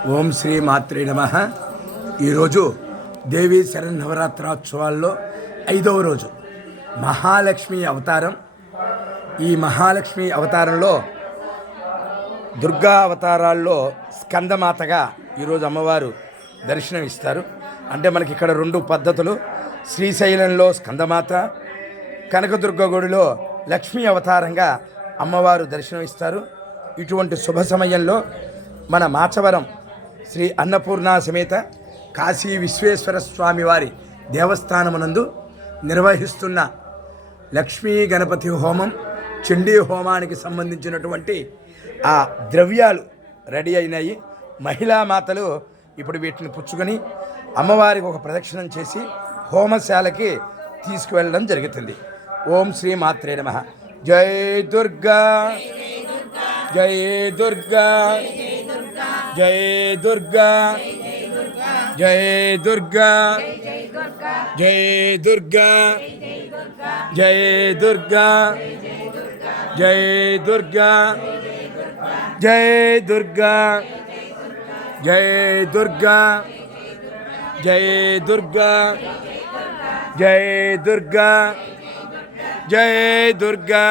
ఓం శ్రీ మాత్రే నమః. ఈరోజు దేవీ శరన్నవరాత్రోత్సవాల్లో 5వ రోజు మహాలక్ష్మి అవతారం. ఈ మహాలక్ష్మి అవతారంలో దుర్గా అవతారాల్లో స్కందమాతగా ఈరోజు అమ్మవారు దర్శనం ఇస్తారు. అంటే మనకి ఇక్కడ 2 పద్ధతులు. శ్రీశైలంలో స్కందమాత, కనకదుర్గ గుడిలో లక్ష్మీ అవతారంగా అమ్మవారు దర్శనం ఇస్తారు. ఇటువంటి శుభ సమయంలో మన మాచవరం శ్రీ అన్నపూర్ణ సమేత కాశీ విశ్వేశ్వర స్వామి వారి దేవస్థానమునందు నిర్వహిస్తున్న లక్ష్మీ గణపతి హోమం, చండీ హోమానికి సంబంధించినటువంటి ఆ ద్రవ్యాలు రెడీ అయినాయి. మహిళా మాతలు ఇప్పుడు వీటిని పుచ్చుకొని అమ్మవారికి ఒక ప్రదక్షిణం చేసి హోమశాలకి తీసుకువెళ్ళడం జరుగుతుంది. ఓం శ్రీ మాత్రే నమః. జై దుర్గా, జై దుర్గా, జై దుర్గా, జై దుర్గా, జై దుర్గా, జై దుర్గా, జై దుర్గా, జై దుర్గా, జై దుర్గా, జై దుర్గా, జై దుర్గా, జై దుర్గా.